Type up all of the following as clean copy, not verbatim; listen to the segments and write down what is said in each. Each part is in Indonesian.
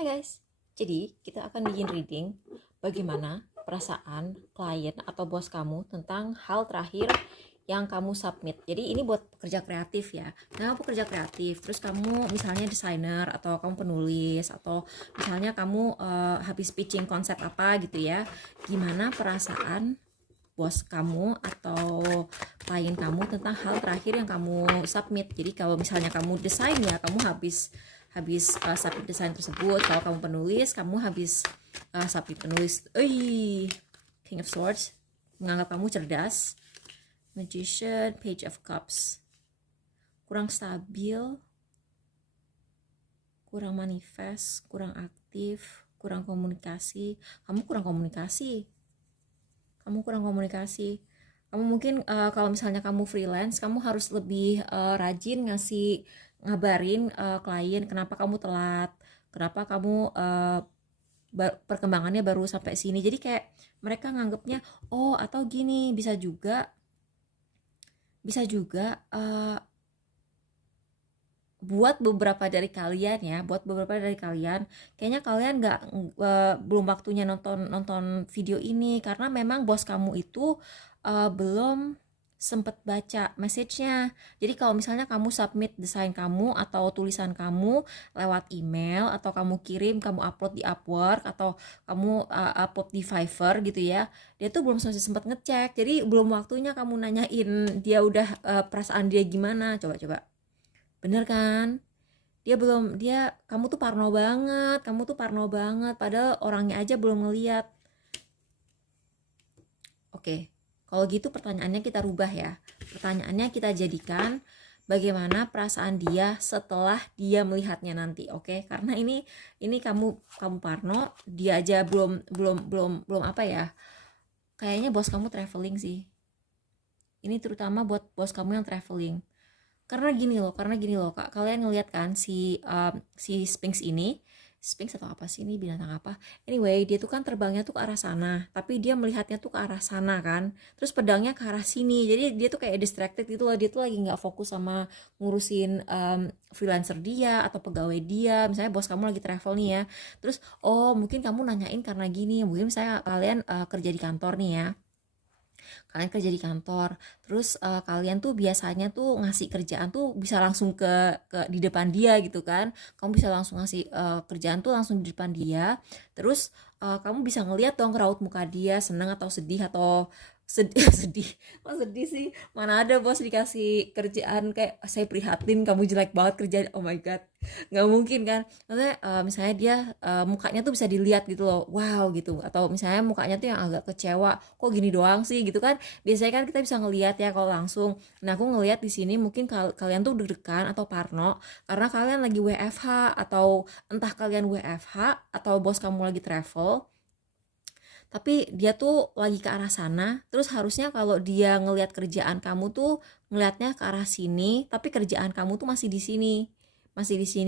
Hai guys, jadi kita akan bikin reading bagaimana perasaan klien atau bos kamu tentang hal terakhir yang kamu submit. Jadi ini buat pekerja kreatif ya. Nah, pekerja kreatif, terus kamu misalnya desainer atau kamu penulis atau misalnya kamu habis pitching konsep apa gitu ya. Gimana perasaan bos kamu atau klien kamu tentang hal terakhir yang kamu submit. Jadi kalau misalnya kamu desain ya, kamu habis submit desain tersebut. Kalau kamu penulis, kamu habis submit penulis. King of Swords menganggap kamu cerdas. Magician, Page of Cups, kurang stabil, kurang manifest, kurang aktif, kurang komunikasi. Kamu kurang komunikasi. Kamu mungkin kalau misalnya kamu freelance, kamu harus lebih rajin ngabarin klien kenapa kamu telat, kenapa kamu perkembangannya baru sampai sini. Jadi kayak mereka nganggapnya, oh atau gini, bisa juga buat beberapa dari kalian kayaknya kalian belum waktunya nonton video ini karena memang bos kamu itu belum sempet baca message-nya. Jadi kalau misalnya kamu submit desain kamu atau tulisan kamu lewat email atau kamu upload di Upwork atau kamu upload di Fiverr gitu ya, dia tuh belum sempat ngecek. Jadi belum waktunya kamu nanyain dia udah perasaan dia gimana. Coba bener kan? Kamu tuh parno banget padahal orangnya aja belum ngeliat. Oke, kalau gitu pertanyaannya kita rubah ya. Pertanyaannya kita jadikan bagaimana perasaan dia setelah dia melihatnya nanti, oke? Karena ini kamu parno, dia aja belum apa ya? Kayaknya bos kamu traveling sih. Ini terutama buat bos kamu yang traveling. Karena gini loh Kak, kalian ngeliat kan si Sphinx ini, Sphinx atau apa sih ini, binatang apa, anyway dia tuh kan terbangnya tuh ke arah sana, tapi dia melihatnya tuh ke arah sana kan, terus pedangnya ke arah sini, jadi dia tuh kayak distracted gitu loh, dia tuh lagi nggak fokus sama ngurusin freelancer dia atau pegawai dia. Misalnya bos kamu lagi travel nih ya, terus mungkin kamu nanyain karena gini, mungkin misalnya kalian kerja di kantor nih ya, terus kalian tuh biasanya tuh ngasih kerjaan tuh bisa langsung ke di depan dia gitu kan, kamu bisa langsung ngasih kerjaan tuh langsung di depan dia, terus kamu bisa ngeliat dong raut muka dia, senang atau sedih atau sedih. Sedih sih, mana ada bos dikasih kerjaan kayak saya prihatin kamu jelek banget kerjaan, oh my god, nggak mungkin kan. Maksudnya misalnya dia mukanya tuh bisa dilihat gitu loh, wow gitu, atau misalnya mukanya tuh yang agak kecewa, kok gini doang sih gitu kan, biasanya kan kita bisa ngelihat ya kalau langsung. Nah aku ngelihat di sini mungkin kalian tuh deg-degan atau parno karena kalian lagi WFH, atau entah kalian WFH atau bos kamu lagi travel tapi dia tuh lagi ke arah sana. Terus harusnya kalau dia ngelihat kerjaan kamu tuh ngelihatnya ke arah sini, tapi kerjaan kamu tuh masih di sini,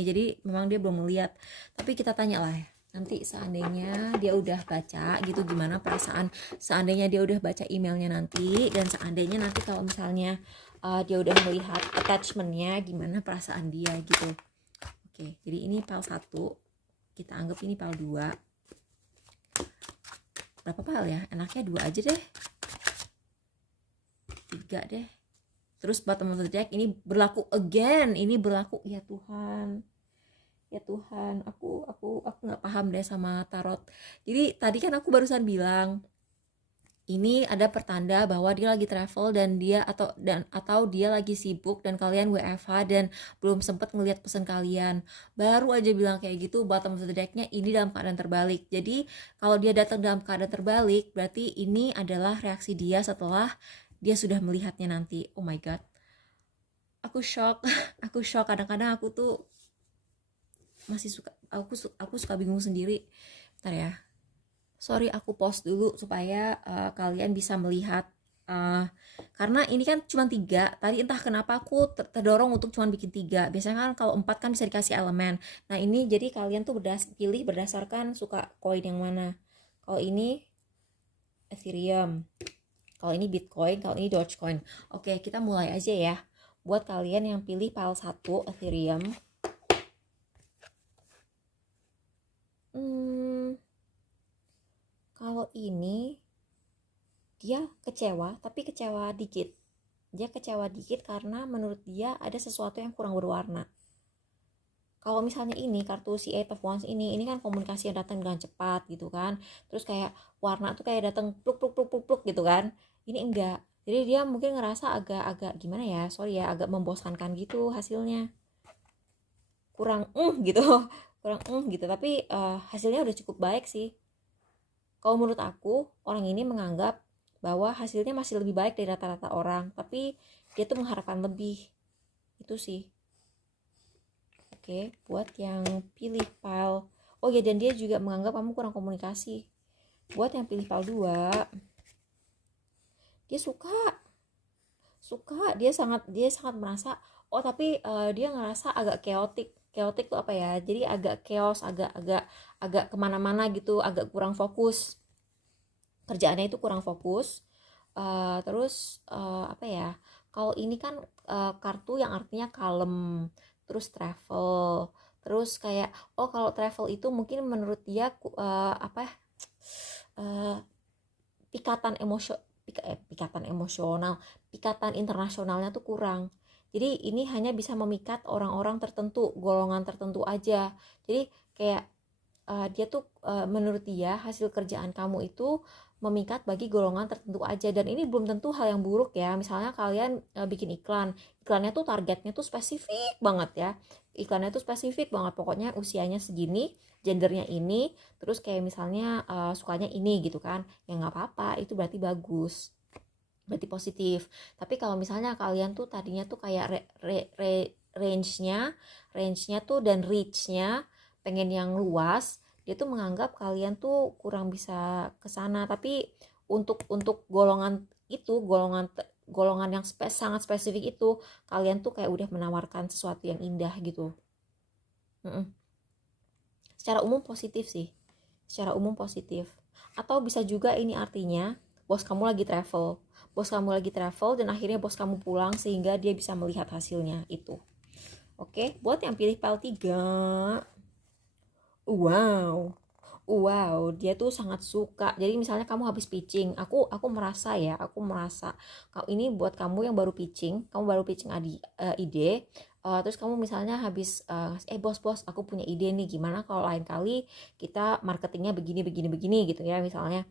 jadi memang dia belum ngelihat. Tapi kita tanya lah ya, nanti seandainya dia udah baca gitu, gimana perasaan seandainya dia udah baca emailnya nanti, dan seandainya nanti kalau misalnya dia udah melihat attachmentnya, gimana perasaan dia gitu. Oke, jadi ini pal 1, kita anggap ini pal 2. Berapa pal ya? Enaknya 2 aja deh, 3 deh. Terus bottom of the deck ini berlaku again, ya Tuhan, aku nggak paham deh sama tarot. Jadi tadi kan aku barusan bilang ini ada pertanda bahwa dia lagi travel dan atau dia lagi sibuk dan kalian WFH dan belum sempat ngelihat pesan kalian. Baru aja bilang kayak gitu, bottom of the deck-nya ini dalam keadaan terbalik. Jadi kalau dia datang dalam keadaan terbalik, berarti ini adalah reaksi dia setelah dia sudah melihatnya nanti. Oh my god, aku shock. Kadang-kadang aku tuh masih suka, aku suka bingung sendiri. Bentar ya, sorry, aku pause dulu supaya kalian bisa melihat, karena ini kan cuma 3 tadi, entah kenapa aku terdorong untuk cuma bikin 3. Biasanya kan kalau 4 kan bisa dikasih elemen. Nah ini jadi kalian tuh pilih berdasarkan suka koin yang mana. Kalau ini Ethereum, kalau ini Bitcoin, kalau ini Dogecoin. Oke, kita mulai aja ya. Buat kalian yang pilih pile 1 Ethereum, ini dia kecewa, tapi kecewa dikit. Dia kecewa dikit karena menurut dia ada sesuatu yang kurang berwarna. Kalau misalnya ini kartu si Eight of Wands ini kan komunikasi yang datang dengan cepat gitu kan. Terus kayak warna tuh kayak datang pluk pluk pluk pluk pluk gitu kan. Ini enggak. Jadi dia mungkin ngerasa agak gimana ya, sorry ya, agak membosankan gitu hasilnya. Kurang gitu. Kurang gitu. Tapi hasilnya udah cukup baik sih. Kalau menurut aku, orang ini menganggap bahwa hasilnya masih lebih baik dari rata-rata orang, tapi dia tuh mengharapkan lebih. Itu sih. Oke, buat yang pilih pile. Oh ya, dan dia juga menganggap kamu kurang komunikasi. Buat yang pilih pile 2, dia suka, dia sangat merasa, oh tapi dia ngerasa agak chaotic. Chaotic tuh apa ya? Jadi agak chaos, agak kemana-mana gitu, agak kurang fokus. Kerjaannya itu kurang fokus. Terus apa ya? Kalau ini kan kartu yang artinya kalem, terus travel, terus kayak oh kalau travel itu mungkin menurut dia apa uh, pikatan emosio pikatan emosional, pikatan internasionalnya tuh kurang. Jadi ini hanya bisa memikat orang-orang tertentu, golongan tertentu aja. Jadi kayak dia tuh menurut dia hasil kerjaan kamu itu memikat bagi golongan tertentu aja, dan ini belum tentu hal yang buruk ya. Misalnya kalian bikin iklannya tuh targetnya tuh spesifik banget ya, iklannya tuh spesifik banget, pokoknya usianya segini, gendernya ini, terus kayak misalnya sukanya ini gitu kan, ya nggak apa-apa, itu berarti bagus, berarti positif. Tapi kalau misalnya kalian tuh tadinya tuh kayak range-nya tuh dan reach-nya pengen yang luas, dia tuh menganggap kalian tuh kurang bisa ke sana. Tapi untuk golongan itu, golongan yang sangat spesifik itu, kalian tuh kayak udah menawarkan sesuatu yang indah gitu. Secara umum positif sih, secara umum positif. Atau bisa juga ini artinya bos kamu lagi travel dan akhirnya bos kamu pulang sehingga dia bisa melihat hasilnya itu. Oke, buat yang pilih pile 3, wow, dia tuh sangat suka. Jadi misalnya kamu habis pitching, aku merasa kalau ini buat kamu yang baru pitching, ide, terus kamu misalnya habis bos, aku punya ide nih, gimana kalau lain kali kita marketingnya begini begini begini gitu ya misalnya.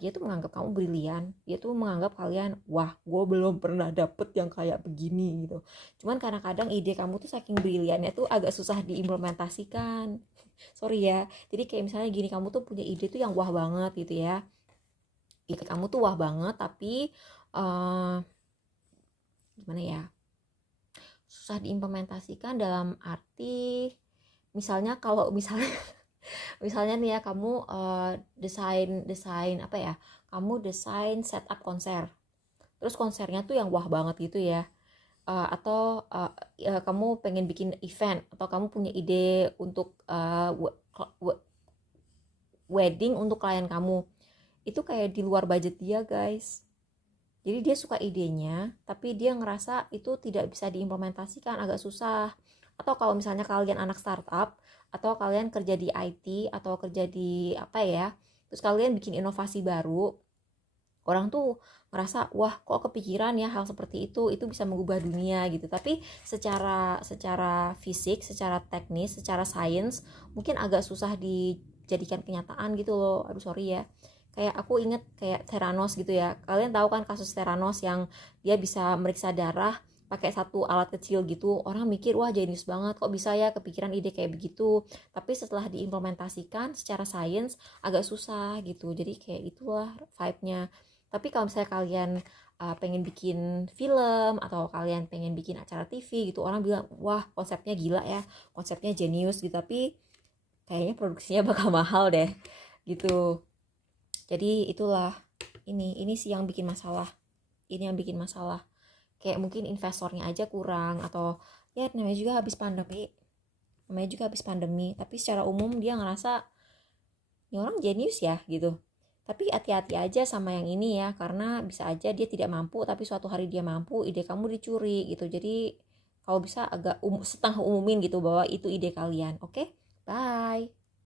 Dia tuh menganggap kamu brilian, dia tuh menganggap kalian, wah gue belum pernah dapet yang kayak begini gitu. Cuman kadang-kadang ide kamu tuh saking briliannya tuh agak susah diimplementasikan. Sorry ya, jadi kayak misalnya gini, kamu tuh punya ide tuh yang wah banget gitu ya, ide kamu tuh wah banget, tapi gimana ya, susah diimplementasikan dalam arti misalnya kalau misalnya misalnya nih ya, kamu desain apa ya, kamu desain setup konser, terus konsernya tuh yang wah banget gitu ya. Atau kamu pengen bikin event, atau kamu punya ide untuk wedding untuk klien kamu, itu kayak di luar budget dia guys. Jadi dia suka idenya, tapi dia ngerasa itu tidak bisa diimplementasikan, agak susah. Atau kalau misalnya kalian anak startup, atau kalian kerja di IT, atau kerja di apa ya, terus kalian bikin inovasi baru, orang tuh ngerasa wah kok kepikiran ya hal seperti itu bisa mengubah dunia gitu. Tapi secara fisik, secara teknis, secara sains mungkin agak susah dijadikan kenyataan gitu loh. Aduh sorry ya, kayak aku inget kayak Theranos gitu ya, kalian tahu kan kasus Theranos yang dia bisa meriksa darah pakai satu alat kecil gitu. Orang mikir wah jenius banget, kok bisa ya kepikiran ide kayak begitu. Tapi setelah diimplementasikan secara sains agak susah gitu. Jadi kayak itulah vibe-nya. Tapi kalau misalnya kalian pengen bikin film, atau kalian pengen bikin acara TV gitu, orang bilang wah konsepnya gila ya, konsepnya jenius gitu, tapi kayaknya produksinya bakal mahal deh gitu. Jadi itulah, ini sih yang bikin masalah, kayak mungkin investornya aja kurang, atau ya namanya juga habis pandemi, tapi secara umum dia ngerasa ini orang jenius ya gitu. Tapi hati-hati aja sama yang ini ya, karena bisa aja dia tidak mampu, tapi suatu hari dia mampu, ide kamu dicuri gitu. Jadi kalau bisa agak setengah umumin gitu bahwa itu ide kalian. Oke, bye.